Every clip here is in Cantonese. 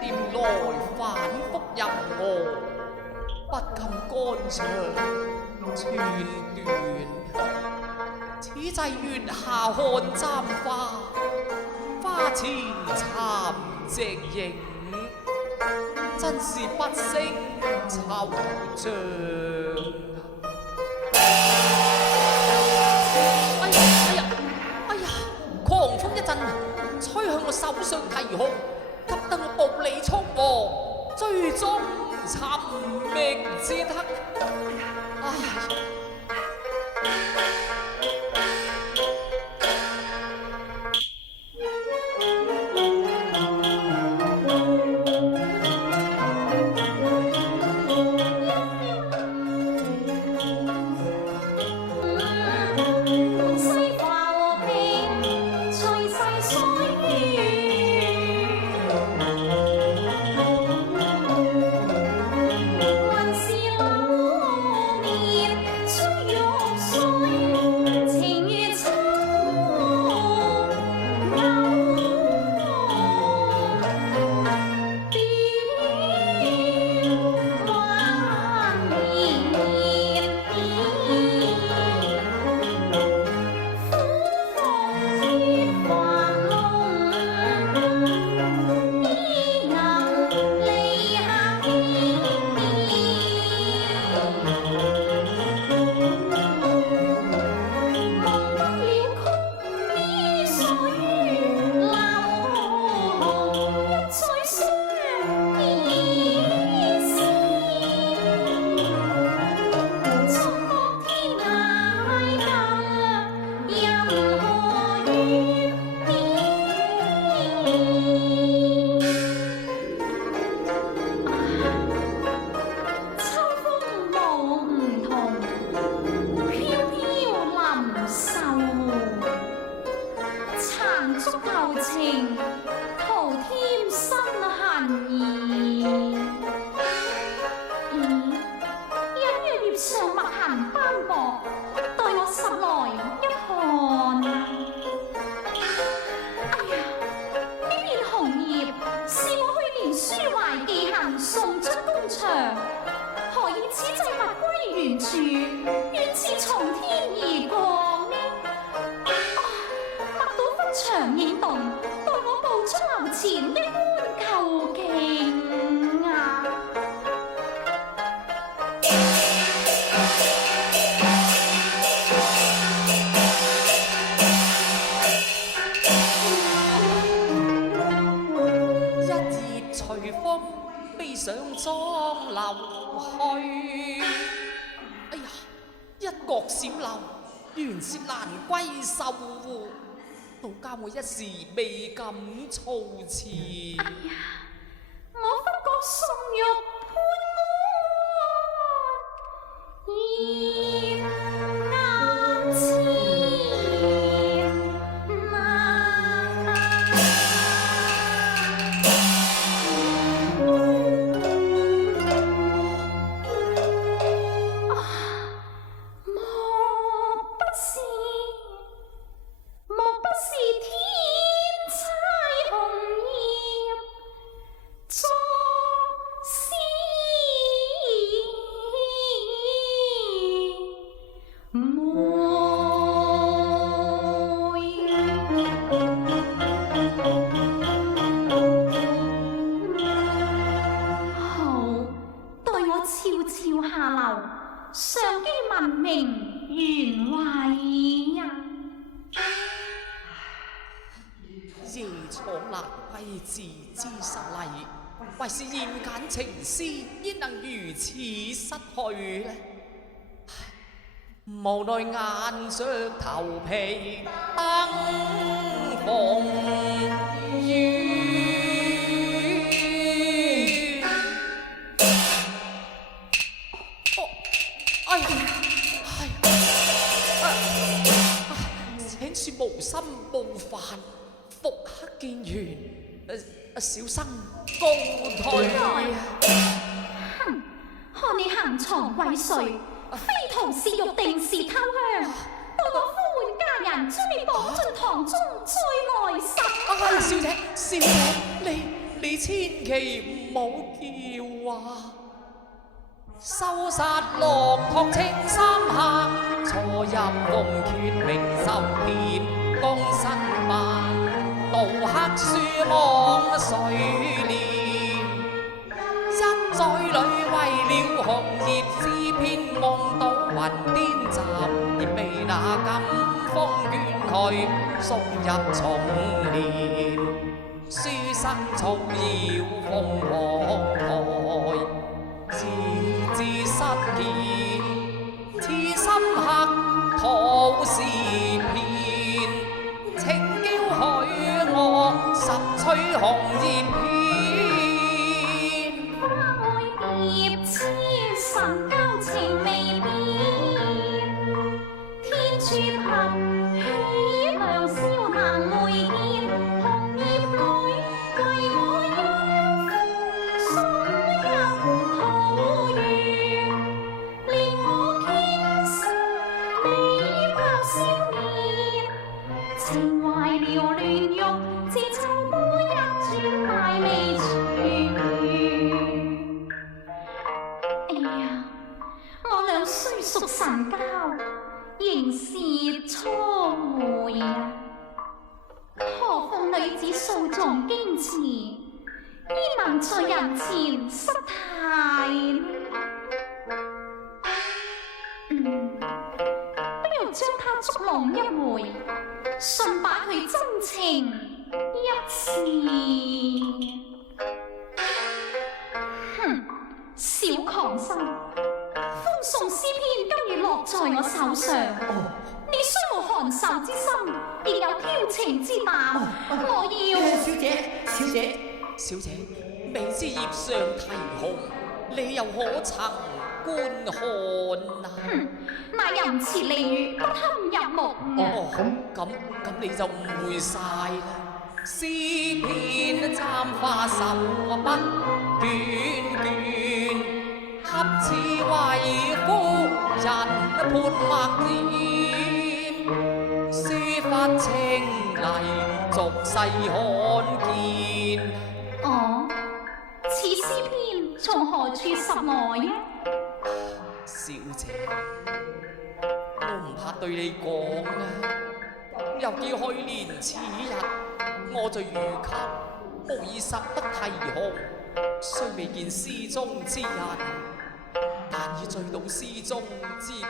念來反覆任我，不禁肝腸寸斷。此際月下看簪花，花前尋夕影，真是不勝惆悵。哎呀！狂風一陣，吹向我手上提胸，急得我步履匆忙，最終尋覓之刻。上莊樓去，哎呀！一覺小樓，原是蘭閨秀戶，倒教我一時未敢措辭。哎呀！我不覺宋玉潘安，現眼前。上機聞名原為人，夜闖蘭閨自知失禮，為是現簡情絲，焉能如此失去呢？無奈眼着頭皮燈紅雨。請恕無心冒犯，復刻見緣，小生告退。哼！看你行藏鬼祟，非同是玉定是偷香。待我呼喚家人，將你綁進堂中，再來審。小姐，你千祈唔好叫啊！收殺落拓清三客，錯入鳳闕明修片，江山萬道黑書望水簾。一載裏為了紅葉詩篇，夢到雲巔站，而被那金風捲去，送入重簾。書生造謠鳳凰台，自知失言，痴心客吐是騙，情嬌許我十吹紅葉片。花愛蝶痴神交情未變，天絕合喜良宵難會見，紅葉裏為我一呼送入桃源，令我傾心你爆笑面，情懷撩亂欲，自秋波一轉大未全。哎呀，我倆雖屬神交，仍是初會啊！何況女子素狀矜持，焉能在人前失態呢？不如將他捉弄一回，順把佢真情一試。哼，小狂生，風送詩篇今日落在我手上，你雖無寒愁之心，亦有挑情之膽，我要。小姐，未知葉上題紅，你又可曾觀看啊？那淫詞俚語不堪入目啊！咁你就誤會晒啦。詩篇簪花手筆卷卷，恰似為夫人潑墨染，書法清麗俗世罕見。哦，此詩篇從何處拾來呢？小姐，我唔怕對你講啊，又見去年此日，我在御求，無意拾得題紅，雖未見詩中之人，但已醉到詩中之句。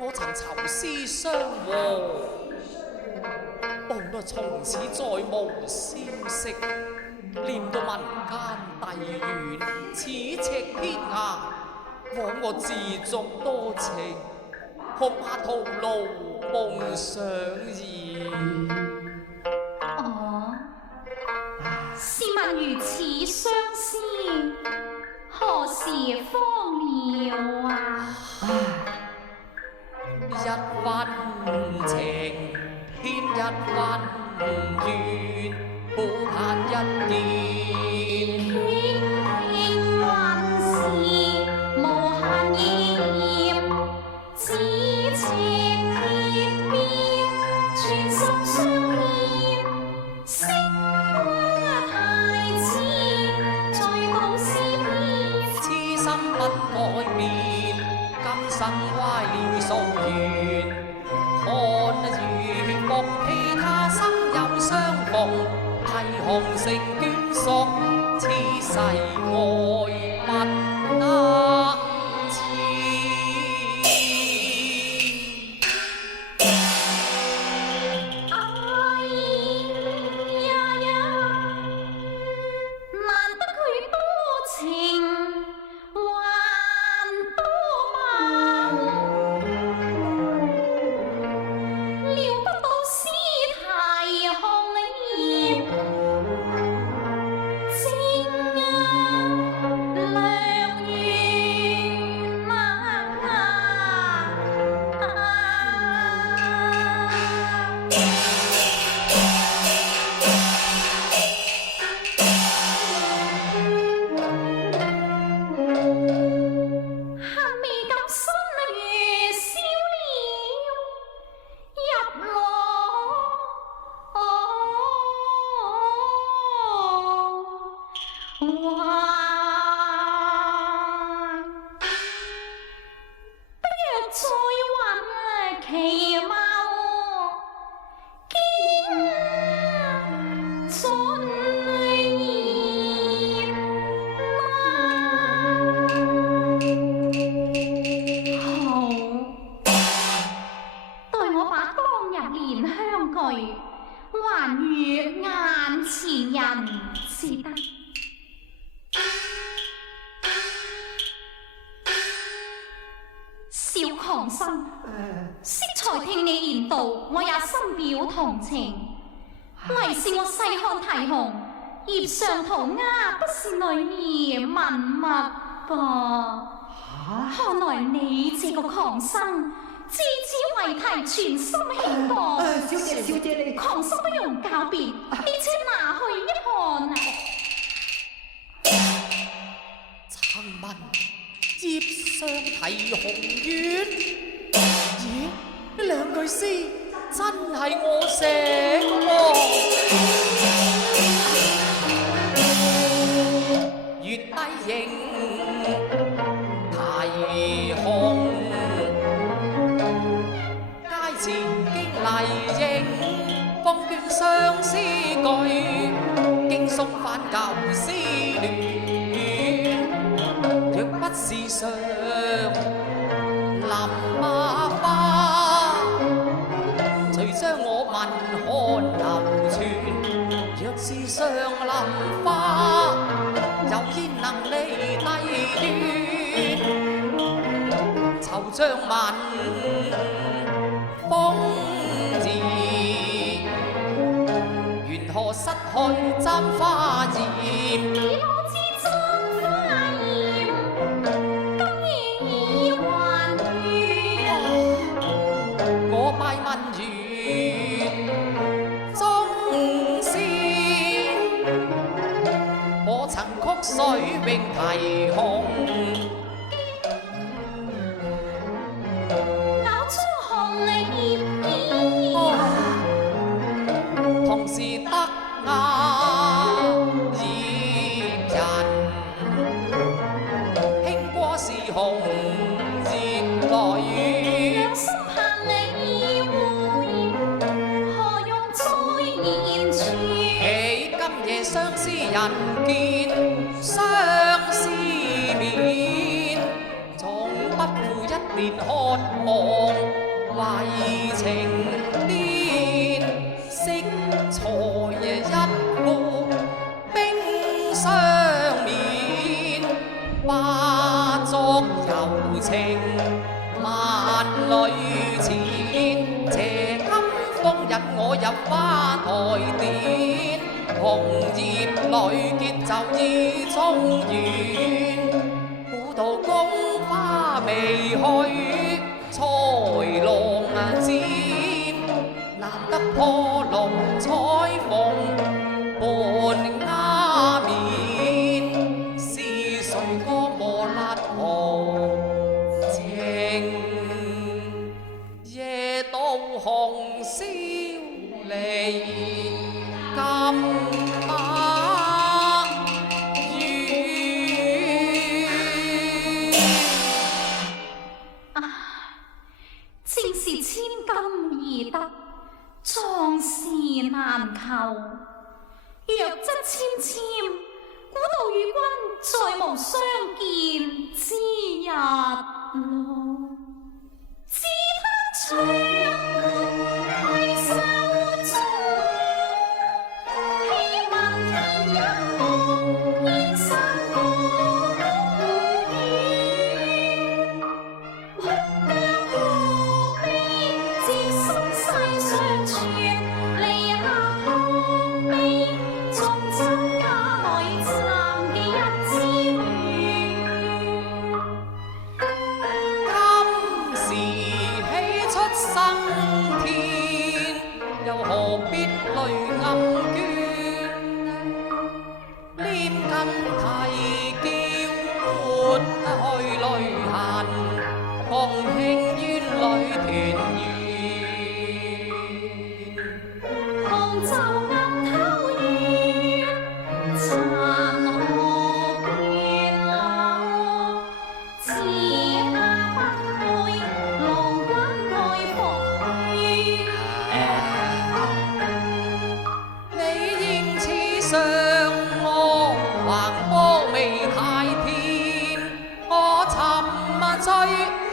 我曾囚詩相和，無奈從此再無消息。念到民間帝怨，咫尺天涯，枉我自作多情，恐怕徒勞夢想兒。哦，試問如此相思，何時方了啊？一分情，欠一分怨，苦盼一見。傾聽還是無限意念，咫尺天邊，全心相牽。星光太似，再報詩篇，痴心不改變，今生歪了夙願。看如木其他生有相逢，題紅成眷屬，此世愛不能似。哎呀呀，難得佢多情還多貌，料不到詩題紅葉，正亮是得。小狂生，適才聽你言道，我也深表同情。唯是我細看啼紅，葉上塗鴉不是女兒文墨噃。看來你這個狂生，自此為題全心輕薄。小姐你狂生不容狡辯，你且拿去一看啊！曾聞葉上啼紅月，咦？呢兩句詩真係我寫嘅喎。月低影啼紅，街前經麗影，風捲相思句，經送返舊思戀。若不是上林馬花，誰將我文刊流傳？若是上林花，又焉能離低端？惆悵問風兒，緣何失去砧花鹽？水永啼紅，咬出紅葉兒，同是得雅葉人，輕過是紅葉女。兩心盼你回，何用再言傳？喜今夜相思人見。相思面，總不負一年渴望為情癲，惜才一副冰霜面，化作柔情萬里前，斜金風引我入花台殿。紅葉裏結就意中緣，古道宮花未去，才浪尖，難得破龍彩鳳伴鴉面，是誰歌磨甩紅情？夜渡紅消離。今晚正是千金易得，壯士難求。若真纖纖，古道與君再無相見之日咯。只貪長空回首中。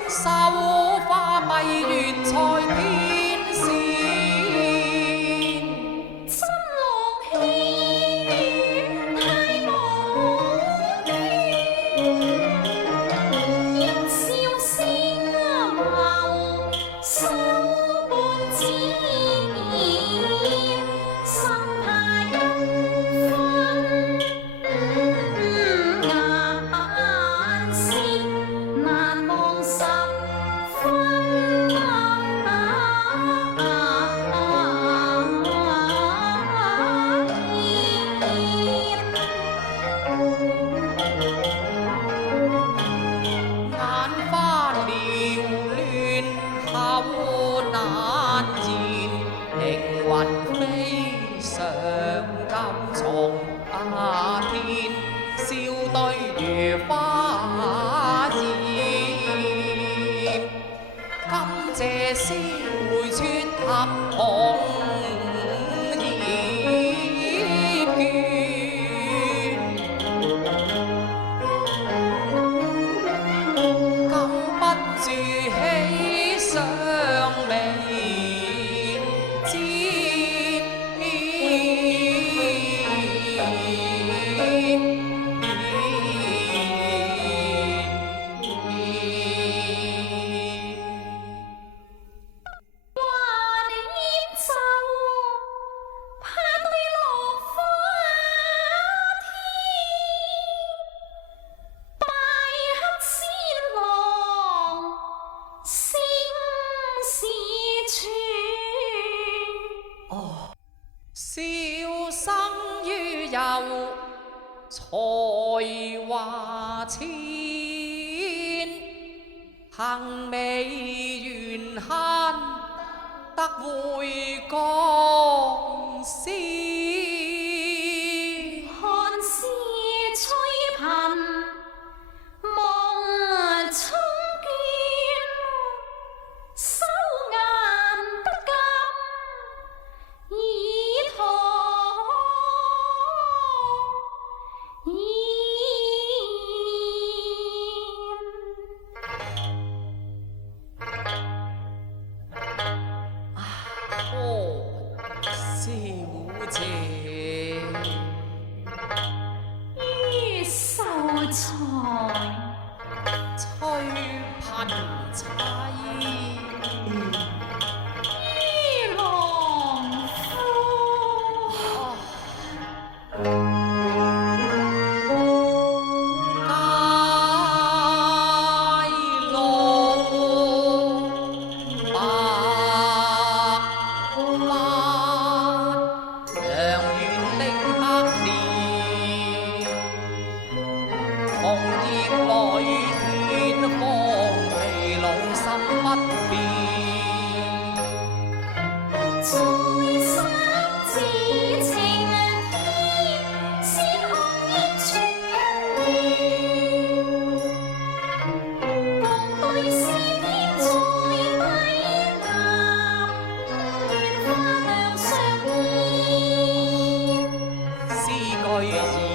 繡花蜜月在天線，新郎戲院天，笑對如花葉。感謝師會撮合紅葉卷，禁不住喜上眉睫。笑生於有才華千，行美緣慳得會江仙。看似吹貧夢衝倦，手眼不禁已tor小姐於秀才吹貧妻，於郎夫。街路白髮，良緣令百年，紅葉裏天荒地老心不變。在生至情天，先紅葉傳緣，共對詩篇在低南，願花亮相見。詩句兒